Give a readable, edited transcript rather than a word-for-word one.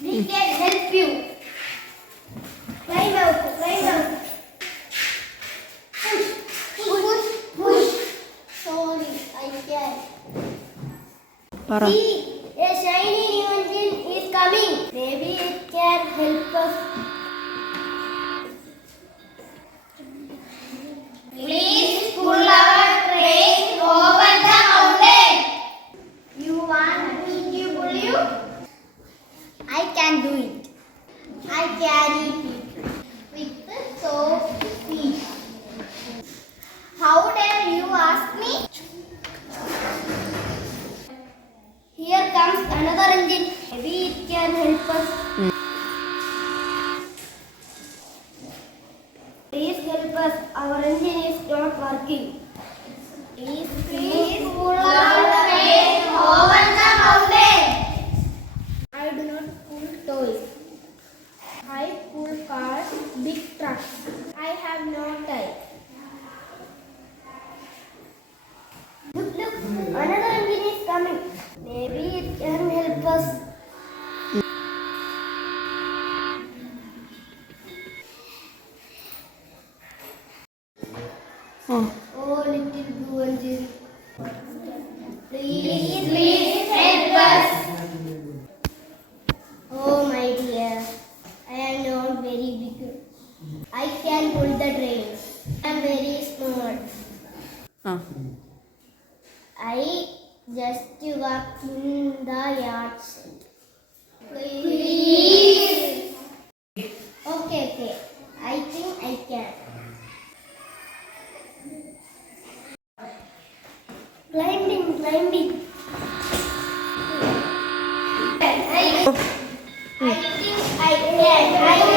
We can help you. Climb out, climb out. Push, push, push. Sorry, I can't. പറ. See, a shiny new engine is coming. Maybe it can help us. Please pull our train over the mountain. You want me to pull you? I can do it. I carry people with the soft feet. How dare you ask me? Here comes another engine. Maybe it can help us. Please help us. Our engine is not working. Please pull our train over the mountain. I do not pull toys. I pull cars, big trucks. I have no type. Look, look, another engine is coming. Maybe it can help us. Oh. Oh, little blue engine. Please help us. Oh, my dear. I am not very big. I can pull the train. I am very small. ആ I just work in the yard. Please. Okay, okay. I think I can. Climbing, climbing. I think I can.